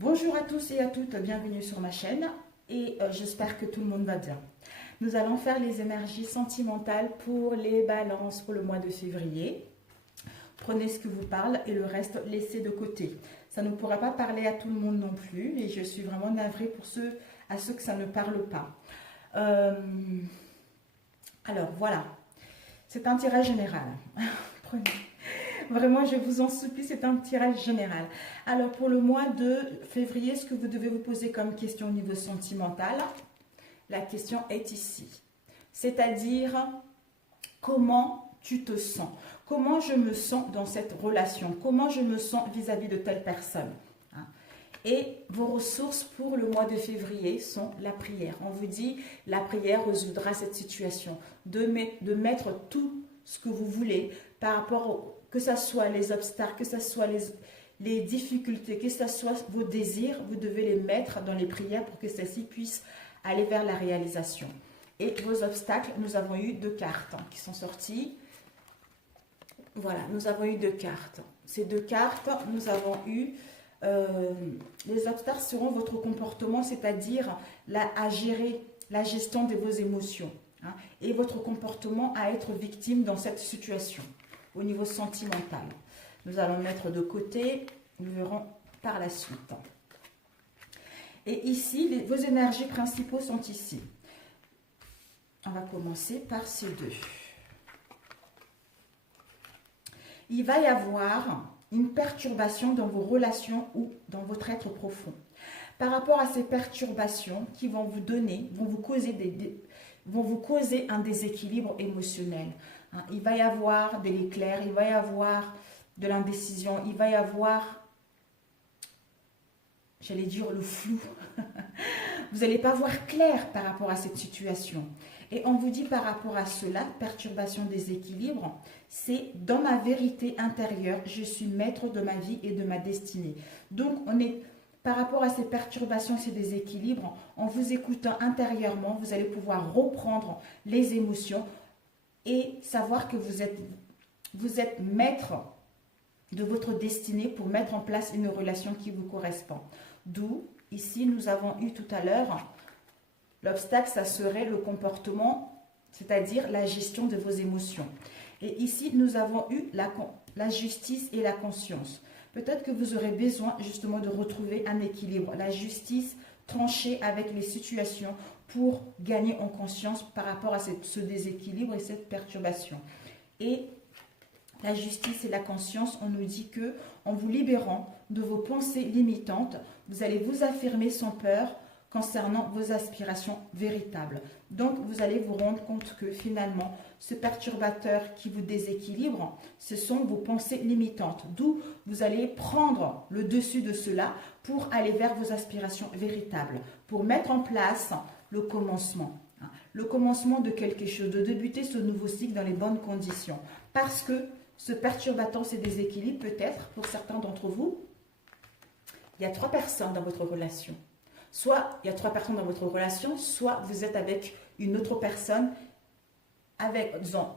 Bonjour à tous et à toutes, bienvenue sur ma chaîne et j'espère que tout le monde va bien. Nous allons faire les énergies sentimentales pour les balances pour le mois de février. Prenez ce que vous parle et le reste laissez de côté. Ça ne pourra pas parler à tout le monde non plus et je suis vraiment navrée pour ceux que ça ne parle pas. Alors voilà, c'est un tirage général. Prenez. Vraiment, je vous en supplie, c'est un tirage général. Alors, pour le mois de février, ce que vous devez vous poser comme question au niveau sentimental, la question est ici. C'est-à-dire, comment tu te sens? Comment je me sens dans cette relation? Comment je me sens vis-à-vis de telle personne? Et vos ressources pour le mois de février sont la prière. On vous dit, la prière résoudra cette situation. De mettre tout ce que vous voulez par rapport que ce soit les obstacles, que ce soit les difficultés, que ce soit vos désirs, vous devez les mettre dans les prières pour que celles-ci puissent aller vers la réalisation. Et vos obstacles, nous avons eu 2 cartes qui sont sorties. Voilà, nous avons eu 2 cartes. Ces 2 cartes, nous avons eu... les obstacles seront votre comportement, c'est-à-dire à gérer la gestion de vos émotions et votre comportement à être victime dans cette situation au niveau sentimental. Nous allons mettre de côté, nous verrons par la suite. Et ici, vos énergies principaux sont ici. On va commencer par ces 2. Il va y avoir une perturbation dans vos relations ou dans votre être profond. Par rapport à ces perturbations qui vont vous causer un déséquilibre émotionnel. Il va y avoir de l'éclair, il va y avoir de l'indécision, il va y avoir, j'allais dire, le flou. Vous n'allez pas voir clair par rapport à cette situation. Et on vous dit par rapport à cela, perturbation, déséquilibre, c'est dans ma vérité intérieure, je suis maître de ma vie et de ma destinée. Donc, par rapport à ces perturbations, ces déséquilibres, en vous écoutant intérieurement, vous allez pouvoir reprendre les émotions et savoir que vous êtes maître de votre destinée pour mettre en place une relation qui vous correspond. D'où, ici, nous avons eu tout à l'heure, l'obstacle, ça serait le comportement, c'est-à-dire la gestion de vos émotions. Et ici, nous avons eu la justice et la conscience. Peut-être que vous aurez besoin justement de retrouver un équilibre. La justice trancher avec les situations pour gagner en conscience par rapport à ce déséquilibre et cette perturbation. Et la justice et la conscience, on nous dit que en vous libérant de vos pensées limitantes, vous allez vous affirmer sans peur concernant vos aspirations véritables. Donc, vous allez vous rendre compte que finalement, ce perturbateur qui vous déséquilibre, ce sont vos pensées limitantes. D'où vous allez prendre le dessus de cela pour aller vers vos aspirations véritables, pour mettre en place le commencement. Le commencement de quelque chose, de débuter ce nouveau cycle dans les bonnes conditions. Parce que ce perturbateur, ce déséquilibre, peut-être, pour certains d'entre vous, il y a 3 personnes dans votre relation. Soit il y a 3 personnes dans votre relation, soit vous êtes avec une autre personne, disons,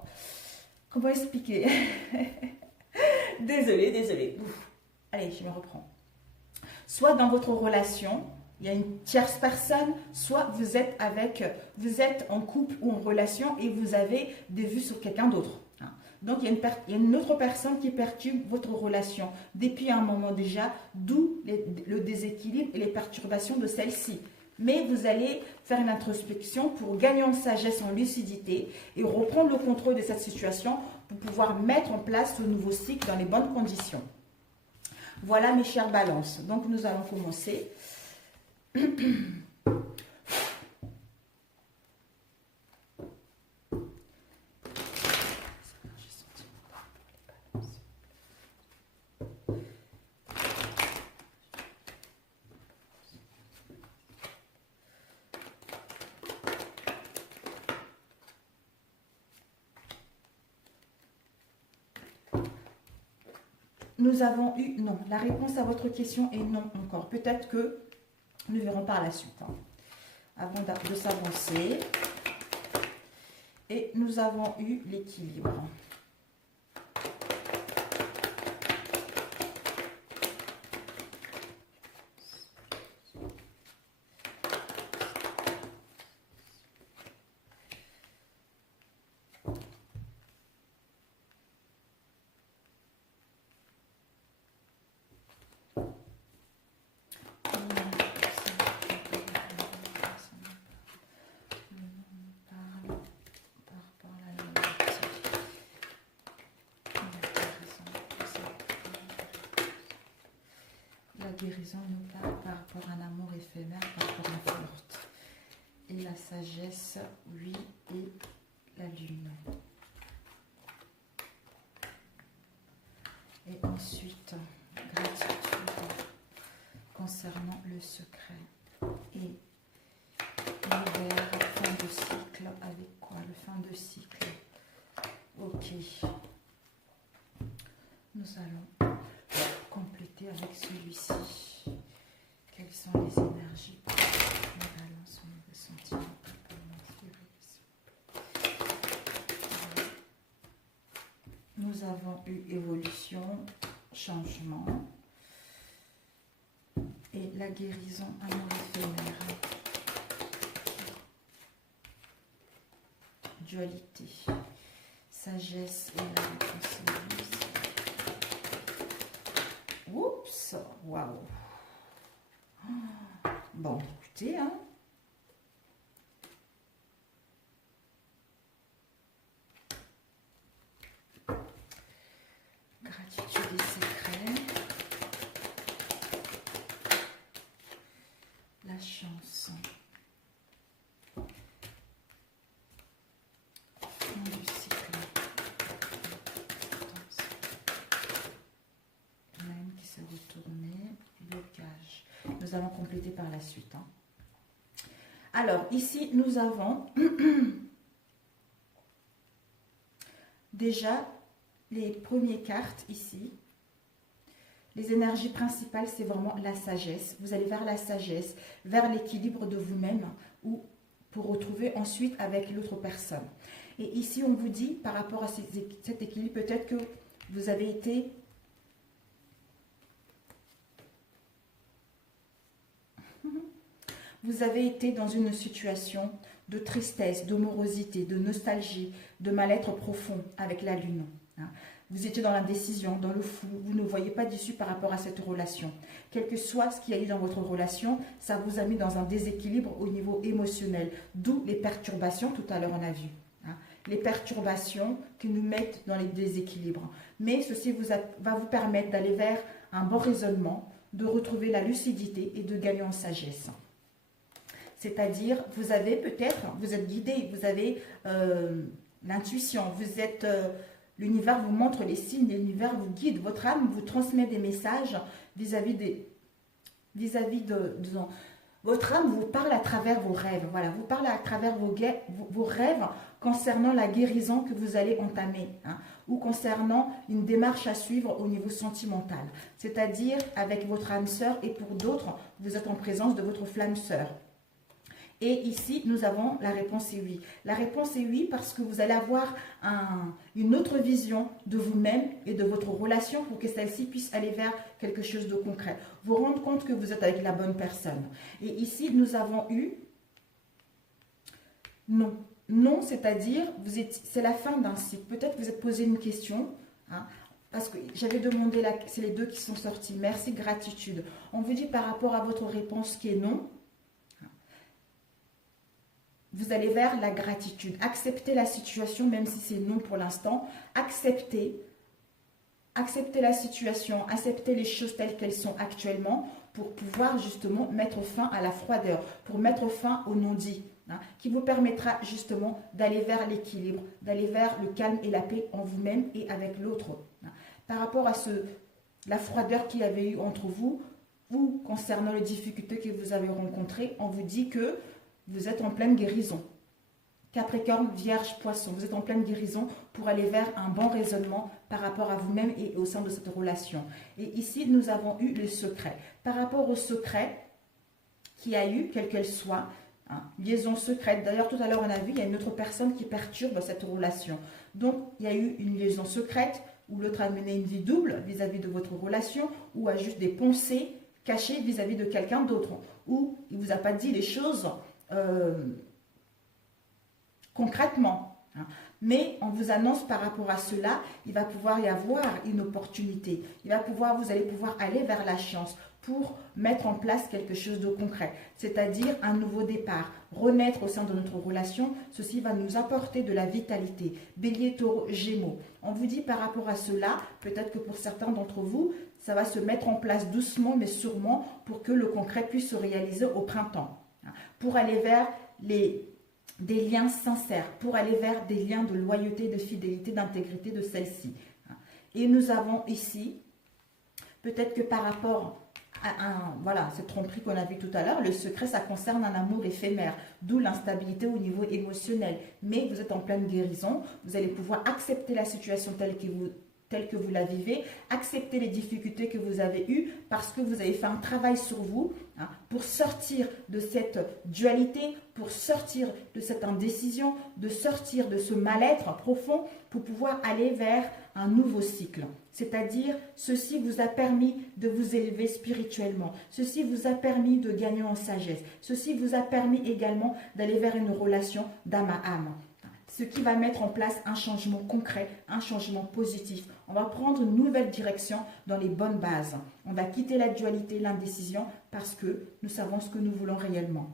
comment expliquer? Désolée. Allez, je me reprends. Soit dans votre relation, il y a une tierce personne, soit vous êtes en couple ou en relation et vous avez des vues sur quelqu'un d'autre. Donc, il y a une autre personne qui perturbe votre relation depuis un moment déjà, d'où le déséquilibre et les perturbations de celle-ci. Mais vous allez faire une introspection pour gagner en sagesse, en lucidité et reprendre le contrôle de cette situation pour pouvoir mettre en place ce nouveau cycle dans les bonnes conditions. Voilà mes chères balances. Donc, nous allons commencer. Nous avons eu non. La réponse à votre question est non encore. Peut-être que nous verrons par la suite. Avant de s'avancer. Et nous avons eu l'équilibre. La guérison nous parle par rapport à un amour éphémère, par rapport à un flirt. Et la sagesse, oui, et la lune. Et ensuite, gratitude concernant le secret. Et l'hiver, fin de cycle, avec quoi? Le fin de cycle. Ok. Nous allons compléter avec celui-ci. Quelles sont les énergies pour la balance au niveau sentiment? Nous avons eu évolution, changement et la guérison amour éphémère. Dualité, sagesse et la réconciliation. Oups, waouh. Bon, écoutez, hein. Gratitude et secret. La chance. Fin du cycle. Même qui s'est retourné. Blocage. Nous allons compléter par la suite. Hein. Alors, ici, nous avons déjà les premières cartes ici. Les énergies principales, c'est vraiment la sagesse. Vous allez vers la sagesse, vers l'équilibre de vous-même ou pour retrouver ensuite avec l'autre personne. Et ici, on vous dit, par rapport à cet équilibre, peut-être que vous avez été... Vous avez été dans une situation de tristesse, de morosité, de nostalgie, de mal-être profond avec la lune. Vous étiez dans l'indécision, dans le flou, vous ne voyez pas d'issue par rapport à cette relation. Quel que soit ce qu'il y a eu dans votre relation, ça vous a mis dans un déséquilibre au niveau émotionnel, d'où les perturbations, tout à l'heure on a vu. Les perturbations qui nous mettent dans les déséquilibres. Mais ceci va vous permettre d'aller vers un bon raisonnement, de retrouver la lucidité et de gagner en sagesse. C'est-à-dire, vous avez peut-être, vous êtes guidé, vous avez l'intuition, vous êtes... l'univers vous montre les signes, l'univers vous guide, votre âme vous transmet des messages vis-à-vis de votre âme vous parle à travers vos rêves. Voilà, vous parle à travers vos rêves concernant la guérison que vous allez entamer, hein, ou concernant une démarche à suivre au niveau sentimental. C'est-à-dire avec votre âme sœur et pour d'autres, vous êtes en présence de votre flamme sœur. Et ici, nous avons la réponse est oui. La réponse est oui parce que vous allez avoir une autre vision de vous-même et de votre relation pour que celle-ci puisse aller vers quelque chose de concret. Vous rendre compte que vous êtes avec la bonne personne. Et ici, nous avons eu non. Non, c'est-à-dire, c'est la fin d'un cycle. Peut-être que vous êtes posé une question, hein, parce que j'avais demandé, c'est les deux qui sont sortis. Merci, gratitude. On vous dit par rapport à votre réponse qui est non, vous allez vers la gratitude. Acceptez la situation, même si c'est non pour l'instant. Acceptez la situation, acceptez les choses telles qu'elles sont actuellement pour pouvoir justement mettre fin à la froideur, pour mettre fin au non-dit, hein, qui vous permettra justement d'aller vers l'équilibre, d'aller vers le calme et la paix en vous-même et avec l'autre. Hein. Par rapport à la froideur qu'il y avait eu entre vous ou concernant les difficultés que vous avez rencontrées, on vous dit que vous êtes en pleine guérison. Capricorne, Vierge, Poisson, vous êtes en pleine guérison pour aller vers un bon raisonnement par rapport à vous-même et au sein de cette relation. Et ici, nous avons eu le secret. Par rapport au secret qu'il y a eu, quelle qu'elle soit, hein, liaison secrète. D'ailleurs, tout à l'heure, on a vu, il y a une autre personne qui perturbe cette relation. Donc, il y a eu une liaison secrète où l'autre a mené une vie double vis-à-vis de votre relation ou a juste des pensées cachées vis-à-vis de quelqu'un d'autre. Ou il ne vous a pas dit les choses... concrètement, hein. Mais on vous annonce par rapport à cela, il va pouvoir y avoir une opportunité. Vous allez pouvoir aller vers la chance pour mettre en place quelque chose de concret, c'est-à-dire un nouveau départ, renaître au sein de notre relation. Ceci va nous apporter de la vitalité. Bélier, Taureau, Gémeaux. On vous dit par rapport à cela, peut-être que pour certains d'entre vous, ça va se mettre en place doucement mais sûrement pour que le concret puisse se réaliser au printemps. Pour aller vers des liens sincères, pour aller vers des liens de loyauté, de fidélité, d'intégrité de celle-ci. Et nous avons ici, peut-être que par rapport voilà, cette tromperie qu'on a vue tout à l'heure, le secret, ça concerne un amour éphémère, d'où l'instabilité au niveau émotionnel. Mais vous êtes en pleine guérison, vous allez pouvoir accepter la situation telle que vous la vivez, accepter les difficultés que vous avez eues parce que vous avez fait un travail sur vous pour sortir de cette dualité, pour sortir de cette indécision, de sortir de ce mal-être profond pour pouvoir aller vers un nouveau cycle. C'est-à-dire, ceci vous a permis de vous élever spirituellement. Ceci vous a permis de gagner en sagesse. Ceci vous a permis également d'aller vers une relation d'âme à âme. Ce qui va mettre en place un changement concret, un changement positif. On va prendre une nouvelle direction dans les bonnes bases. On va quitter la dualité, l'indécision, parce que nous savons ce que nous voulons réellement.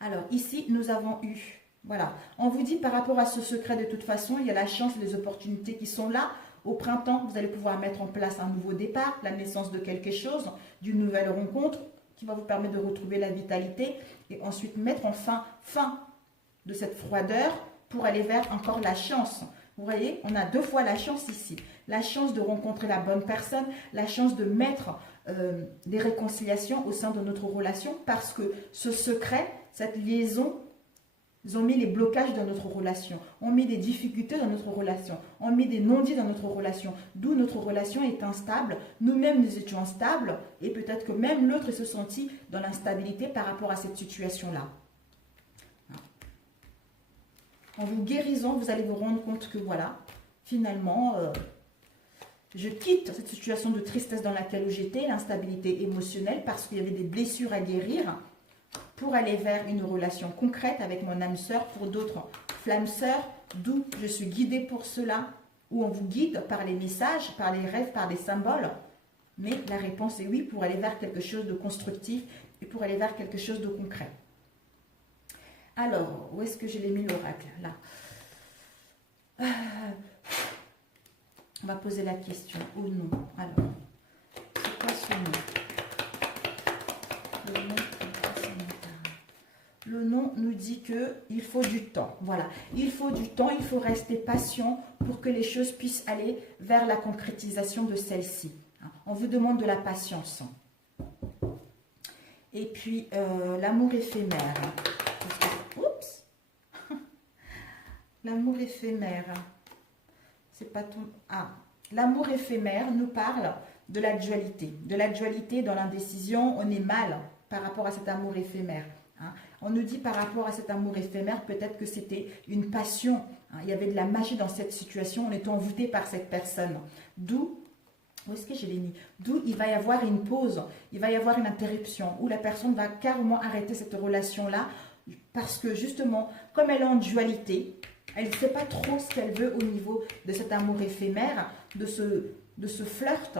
Alors ici, nous avons eu, voilà, on vous dit par rapport à ce secret, de toute façon, il y a la chance, les opportunités qui sont là. Au printemps, vous allez pouvoir mettre en place un nouveau départ, la naissance de quelque chose, d'une nouvelle rencontre qui va vous permettre de retrouver la vitalité et ensuite mettre enfin fin de cette froideur pour aller vers encore la chance. Vous voyez, on a deux fois la chance ici. La chance de rencontrer la bonne personne, la chance de mettre des réconciliations au sein de notre relation parce que ce secret, cette liaison, ils ont mis les blocages dans notre relation, ont mis des difficultés dans notre relation, ont mis des non-dits dans notre relation, d'où notre relation est instable, nous-mêmes nous étions instables et peut-être que même l'autre se sentit dans l'instabilité par rapport à cette situation-là. En vous guérisant, vous allez vous rendre compte que voilà, finalement, je quitte cette situation de tristesse dans laquelle j'étais, l'instabilité émotionnelle, parce qu'il y avait des blessures à guérir, pour aller vers une relation concrète avec mon âme sœur, pour d'autres flammes sœurs, d'où je suis guidée pour cela, où on vous guide par les messages, par les rêves, par des symboles. Mais la réponse est oui, pour aller vers quelque chose de constructif et pour aller vers quelque chose de concret. Alors, où est-ce que je l'ai mis l'oracle? Là. On va poser la question. Ou non. Alors, c'est quoi ce nom? Le nom nous dit qu'il faut du temps. Voilà. Il faut du temps, il faut rester patient pour que les choses puissent aller vers la concrétisation de celle-ci. On vous demande de la patience. Et puis, l'amour éphémère. Oups. L'amour éphémère. C'est pas ton... Ah. L'amour éphémère nous parle de la dualité. De la dualité dans l'indécision, on est mal par rapport à cet amour éphémère. On nous dit par rapport à cet amour éphémère, peut-être que c'était une passion. Il y avait de la magie dans cette situation, on était envoûté par cette personne. D'où, où est-ce que je l'ai mis? D'où il va y avoir une pause, il va y avoir une interruption, où la personne va carrément arrêter cette relation-là, parce que justement, comme elle est en dualité, elle ne sait pas trop ce qu'elle veut au niveau de cet amour éphémère, de ce flirt.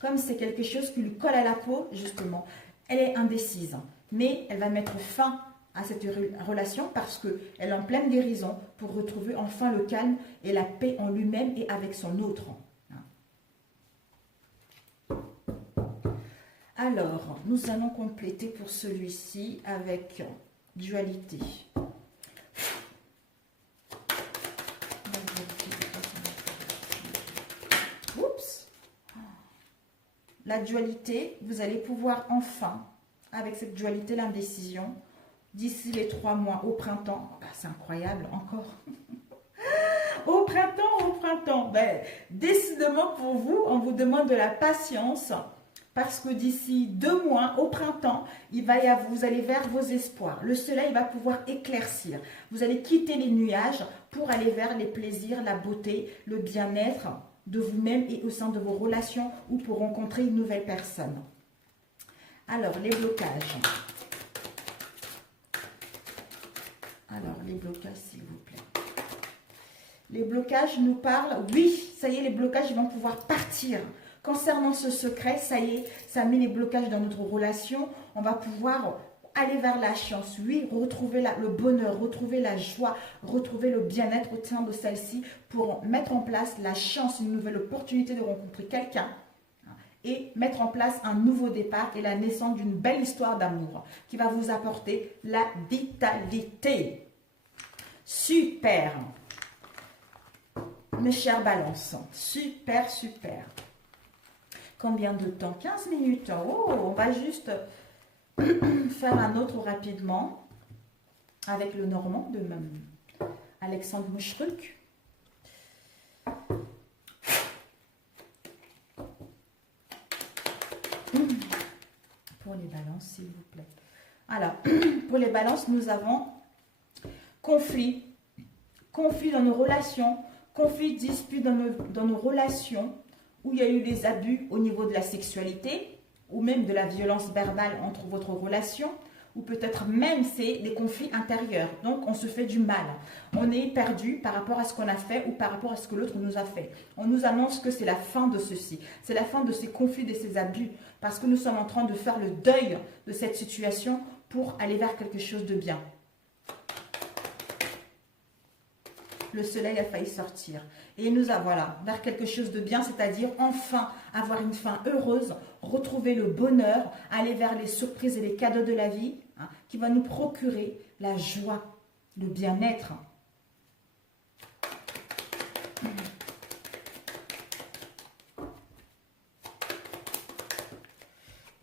Comme c'est quelque chose qui lui colle à la peau, justement, elle est indécise. Mais elle va mettre fin à cette relation parce qu'elle est en pleine guérison pour retrouver enfin le calme et la paix en lui-même et avec son autre. Alors, nous allons compléter pour celui-ci avec dualité. Oups! La dualité, vous allez pouvoir enfin... avec cette dualité, l'indécision, d'ici les 3 mois au printemps, c'est incroyable, encore. Au printemps, décidément pour vous, on vous demande de la patience, parce que d'ici 2 mois, au printemps, vous allez vers vos espoirs. Le soleil va pouvoir éclaircir. Vous allez quitter les nuages pour aller vers les plaisirs, la beauté, le bien-être de vous-même et au sein de vos relations ou pour rencontrer une nouvelle personne. Alors, les blocages. Alors, les blocages, s'il vous plaît. Les blocages nous parlent, oui, ça y est, les blocages vont pouvoir partir. Concernant ce secret, ça y est, ça met les blocages dans notre relation. On va pouvoir aller vers la chance, oui, retrouver le bonheur, retrouver la joie, retrouver le bien-être au sein de celle-ci pour mettre en place la chance, une nouvelle opportunité de rencontrer quelqu'un et mettre en place un nouveau départ et la naissance d'une belle histoire d'amour qui va vous apporter la vitalité. Super! Mes chers balances, super, super. Combien de temps? 15 minutes. Oh, on va juste faire un autre rapidement avec le Normand de même Alexandre Mouchruc. Pour les balances, s'il vous plaît. Alors, pour les balances, nous avons conflit. Conflit dans nos relations, conflit, dispute dans nos relations, où il y a eu des abus au niveau de la sexualité, ou même de la violence verbale entre votre relation, ou peut-être même c'est des conflits intérieurs. Donc, on se fait du mal. On est perdu par rapport à ce qu'on a fait ou par rapport à ce que l'autre nous a fait. On nous annonce que c'est la fin de ceci. C'est la fin de ces conflits, de ces abus, parce que nous sommes en train de faire le deuil de cette situation pour aller vers quelque chose de bien. Le soleil a failli sortir. Et nous avons, voilà, vers quelque chose de bien, c'est-à-dire enfin avoir une fin heureuse, retrouver le bonheur, aller vers les surprises et les cadeaux de la vie, hein, qui va nous procurer la joie, le bien-être.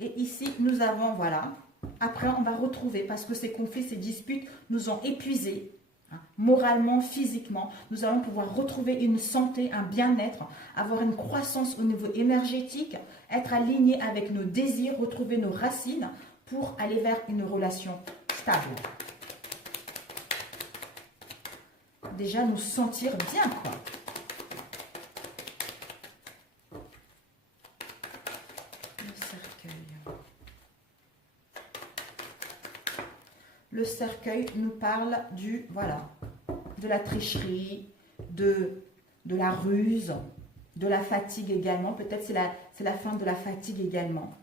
Et ici, nous avons, voilà, après on va retrouver, parce que ces conflits, ces disputes nous ont épuisés, moralement, physiquement, nous allons pouvoir retrouver une santé, un bien-être, avoir une croissance au niveau énergétique, être aligné avec nos désirs, retrouver nos racines pour aller vers une relation stable. Déjà nous sentir bien, quoi. Le cercueil. Le cercueil nous parle du, voilà, de la tricherie, de la ruse, de la fatigue également. Peut-être c'est la fin de la fatigue également.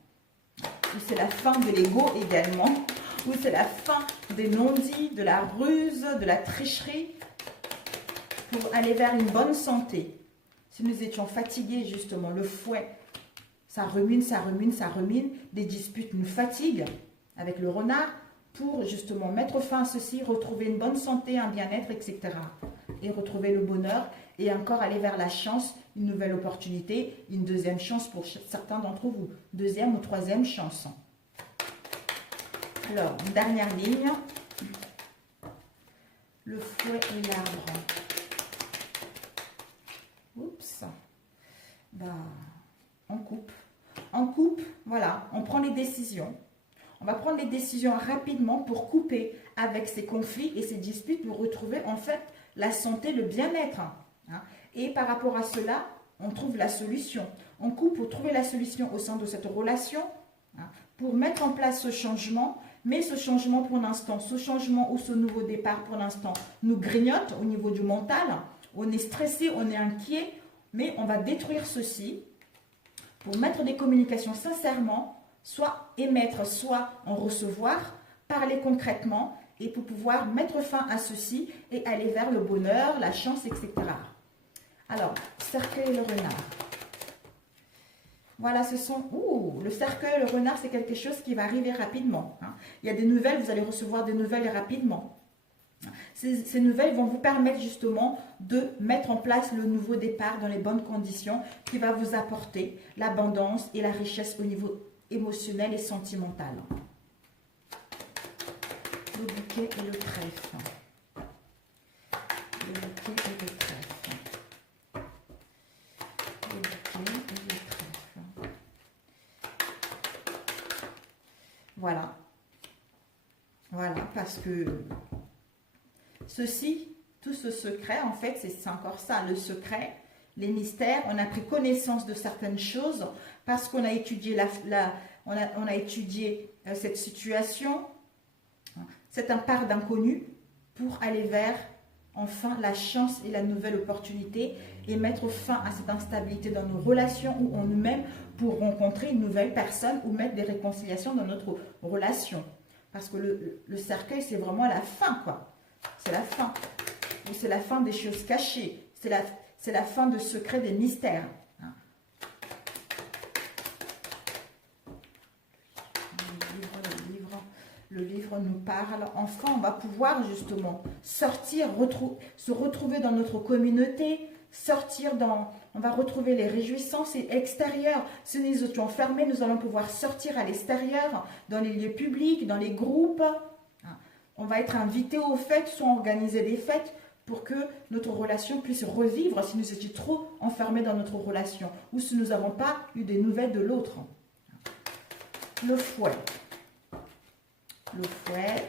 Ou c'est la fin de l'ego également. Ou c'est la fin des non-dits, de la ruse, de la tricherie pour aller vers une bonne santé. Si nous étions fatigués, justement, le fouet, ça rumine, ça rumine, ça rumine. Des disputes nous fatiguent avec le renard. Pour justement mettre fin à ceci, retrouver une bonne santé, un bien-être, etc. Et retrouver le bonheur et encore aller vers la chance, une nouvelle opportunité, une deuxième chance pour certains d'entre vous. Deuxième ou troisième chance. Alors, une dernière ligne. Le fouet et l'arbre. Oups. Bah, on coupe. On coupe, voilà, on prend les décisions. On va prendre les décisions rapidement pour couper avec ces conflits et ces disputes pour retrouver en fait la santé, le bien-être. Hein. Et par rapport à cela, on trouve la solution. On coupe pour trouver la solution au sein de cette relation, hein, pour mettre en place ce changement. Mais ce changement pour l'instant, ce changement ou ce nouveau départ pour l'instant nous grignote au niveau du mental. On est stressé, on est inquiet, mais on va détruire ceci pour mettre des communications sincèrement, soit émettre, soit en recevoir, parler concrètement et pour pouvoir mettre fin à ceci et aller vers le bonheur, la chance, etc. Alors, cercueil et le renard. Voilà, ce sont... Ouh, le cercueil et le renard, c'est quelque chose qui va arriver rapidement. Hein. Il y a des nouvelles, vous allez recevoir des nouvelles rapidement. Ces nouvelles vont vous permettre justement de mettre en place le nouveau départ dans les bonnes conditions qui va vous apporter l'abondance et la richesse au niveau émotionnel et sentimental. Le bouquet et le trèfle. Le bouquet et le trèfle. Le bouquet et le trèfle. Voilà. Voilà, parce que ceci, tout ce secret, en fait, c'est encore ça, le secret, les mystères. On a pris connaissance de certaines choses parce qu'on a étudié, on a étudié cette situation. C'est un part d'inconnu pour aller vers, enfin, la chance et la nouvelle opportunité et mettre fin à cette instabilité dans nos relations ou en nous-mêmes pour rencontrer une nouvelle personne ou mettre des réconciliations dans notre relation. Parce que le cercueil, c'est vraiment la fin, quoi. C'est la fin. C'est la fin des choses cachées. C'est la fin de secret des mystères. livre nous parle. Enfin, on va pouvoir justement sortir, se retrouver dans notre communauté, on va retrouver les réjouissances extérieures. Si nous étions fermés, nous allons pouvoir sortir à l'extérieur, dans les lieux publics, dans les groupes. On va être invités aux fêtes, soit organiser des fêtes pour que notre relation puisse revivre si nous étions trop enfermés dans notre relation ou si nous n'avons pas eu des nouvelles de l'autre. Le fouet. Le fouet,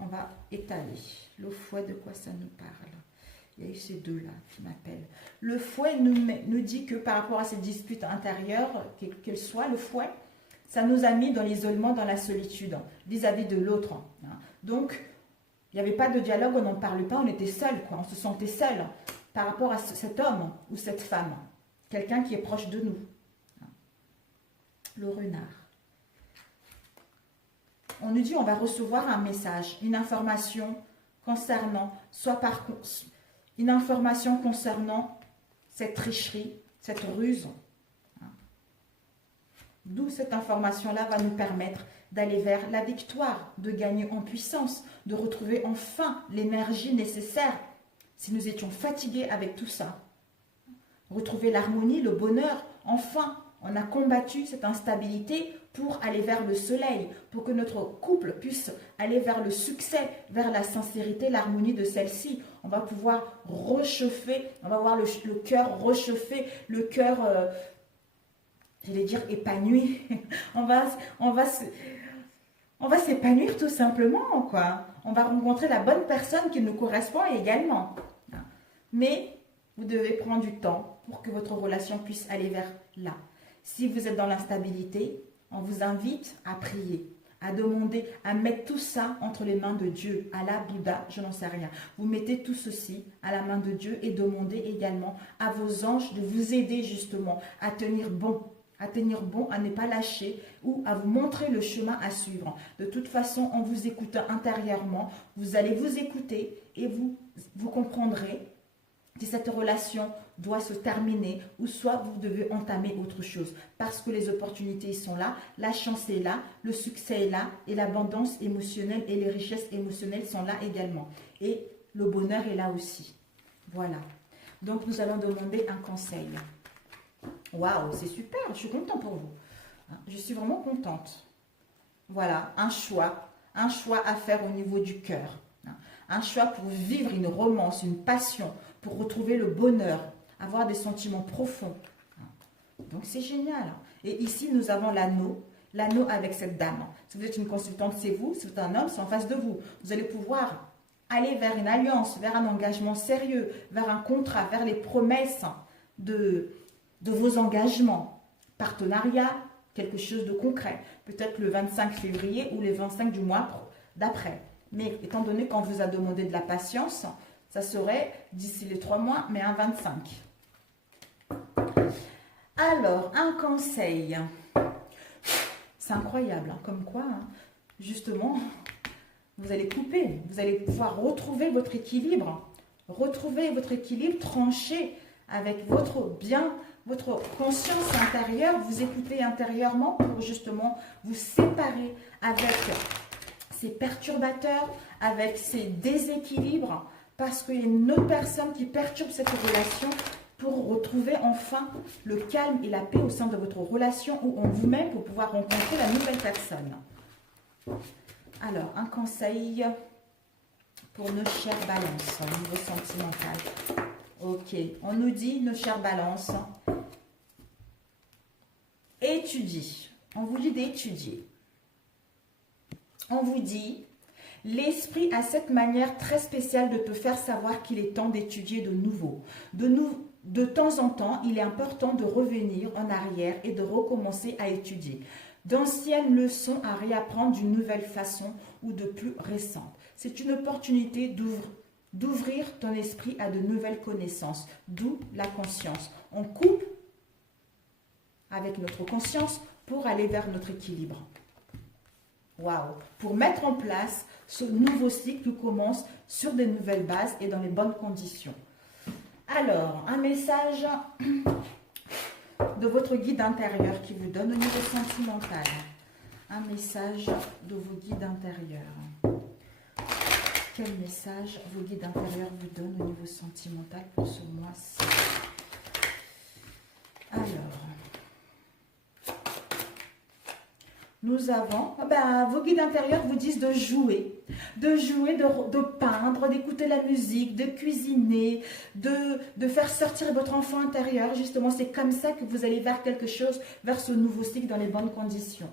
on va étaler. Le fouet, de quoi ça nous parle? Il y a eu ces deux-là qui m'appellent. Le fouet nous dit que par rapport à ces disputes intérieures, qu'elles soient, le fouet, ça nous a mis dans l'isolement, dans la solitude, vis-à-vis de l'autre. Donc, il n'y avait pas de dialogue, on n'en parlait pas, on était seul, quoi. On se sentait seul par rapport à cet homme ou cette femme. Quelqu'un qui est proche de nous. Le renard. On nous dit on va recevoir un message, une information concernant, une information concernant cette tricherie, cette ruse. D'où cette information-là va nous permettre d'aller vers la victoire, de gagner en puissance, de retrouver enfin l'énergie nécessaire si nous étions fatigués avec tout ça. Retrouver l'harmonie, le bonheur, enfin, on a combattu cette instabilité pour aller vers le soleil, pour que notre couple puisse aller vers le succès, vers la sincérité, l'harmonie de celle-ci. On va pouvoir réchauffer, on va avoir le cœur réchauffé, le cœur, j'allais dire épanoui. on va s'épanouir tout simplement, quoi. On va rencontrer la bonne personne qui nous correspond également. Mais vous devez prendre du temps pour que votre relation puisse aller vers là. Si vous êtes dans l'instabilité, on vous invite à prier, à demander, à mettre tout ça entre les mains de Dieu, Allah, Bouddha, je n'en sais rien. Vous mettez tout ceci à la main de Dieu et demandez également à vos anges de vous aider justement à tenir bon, à ne pas lâcher ou à vous montrer le chemin à suivre. De toute façon, en vous écoutant intérieurement, vous allez vous écouter et vous comprendrez si cette relation doit se terminer ou soit vous devez entamer autre chose. Parce que les opportunités sont là, la chance est là, le succès est là et l'abondance émotionnelle et les richesses émotionnelles sont là également. Et le bonheur est là aussi. Voilà. Donc nous allons demander un conseil. Waouh, c'est super, je suis contente pour vous. Je suis vraiment contente. Voilà, un choix à faire au niveau du cœur. Un choix pour vivre une romance, une passion, pour retrouver le bonheur, avoir des sentiments profonds. Donc c'est génial. Et ici, nous avons l'anneau avec cette dame. Si vous êtes une consultante, c'est vous. Si vous êtes un homme, c'est en face de vous. Vous allez pouvoir aller vers une alliance, vers un engagement sérieux, vers un contrat, vers les promesses de vos engagements. Partenariat, quelque chose de concret. Peut-être le 25 février ou le 25 du mois d'après. Mais étant donné qu'on vous a demandé de la patience, ça serait d'ici les 3 mois, mais un 25. Alors, un conseil. C'est incroyable, hein, comme quoi, hein, justement, vous allez couper. Vous allez pouvoir retrouver votre équilibre. Retrouver votre équilibre, trancher avec votre bien, votre conscience intérieure. Vous écoutez intérieurement pour justement vous séparer avec ces perturbateurs, avec ces déséquilibres, parce qu'il y a une autre personne qui perturbe cette relation pour retrouver enfin le calme et la paix au sein de votre relation ou en vous-même pour pouvoir rencontrer la nouvelle personne. Alors, un conseil pour nos chères balances au niveau sentimental. Ok, on nous dit, nos chères balances, étudie. On vous dit d'étudier. On vous dit, l'esprit a cette manière très spéciale de te faire savoir qu'il est temps d'étudier de nouveau. De temps en temps, il est important de revenir en arrière et de recommencer à étudier. D'anciennes leçons à réapprendre d'une nouvelle façon ou de plus récente. C'est une opportunité d'ouvrir ton esprit à de nouvelles connaissances, d'où la conscience. On coupe avec notre conscience pour aller vers notre équilibre. Waouh! Pour mettre en place ce nouveau cycle qui commence sur des nouvelles bases et dans les bonnes conditions. Alors, un message de votre guide intérieur qui vous donne au niveau sentimental. un message de vos guides intérieurs. Quel message vos guides intérieurs vous donnent au niveau sentimental pour ce mois-ci? Alors, nous avons, vos guides intérieurs vous disent de jouer, de peindre, d'écouter la musique, de cuisiner, de faire sortir votre enfant intérieur. Justement, c'est comme ça que vous allez vers quelque chose, vers ce nouveau cycle dans les bonnes conditions.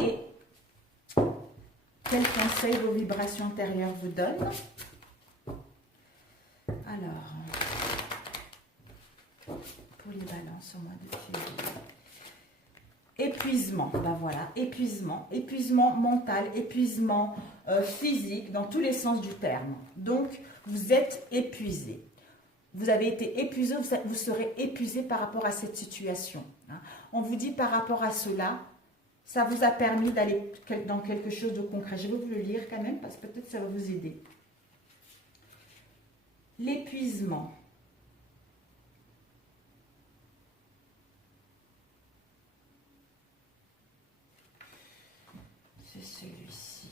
Et quels conseils vos vibrations intérieures vous donnent? Alors, pour les balances au mois de février. Épuisement, ben voilà, épuisement mental, épuisement physique, dans tous les sens du terme. Donc, vous êtes épuisé. Vous avez été épuisé, vous serez épuisé par rapport à cette situation. On vous dit par rapport à cela, ça vous a permis d'aller dans quelque chose de concret. Je vais vous le lire quand même, parce que peut-être ça va vous aider. L'épuisement. C'est celui-ci.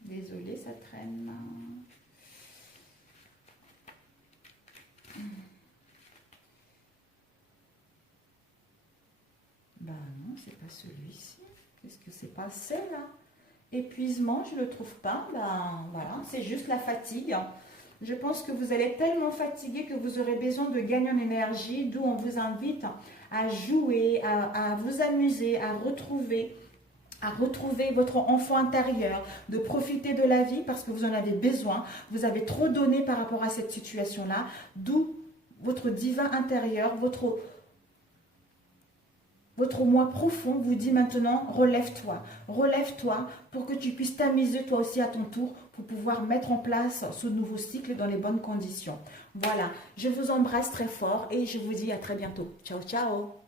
Désolée, ça traîne. Ben non, c'est pas celui-ci. Qu'est-ce que c'est passé là? Épuisement, je ne le trouve pas. Ben voilà, c'est juste la fatigue. Je pense que vous allez être tellement fatigué que vous aurez besoin de gagner en énergie, d'où on vous invite à jouer, à vous amuser, à retrouver votre enfant intérieur, de profiter de la vie parce que vous en avez besoin. Vous avez trop donné par rapport à cette situation-là, d'où votre divin intérieur, votre moi profond vous dit maintenant, relève-toi pour que tu puisses t'amuser toi aussi à ton tour pour pouvoir mettre en place ce nouveau cycle dans les bonnes conditions. Voilà, je vous embrasse très fort et je vous dis à très bientôt. Ciao, ciao!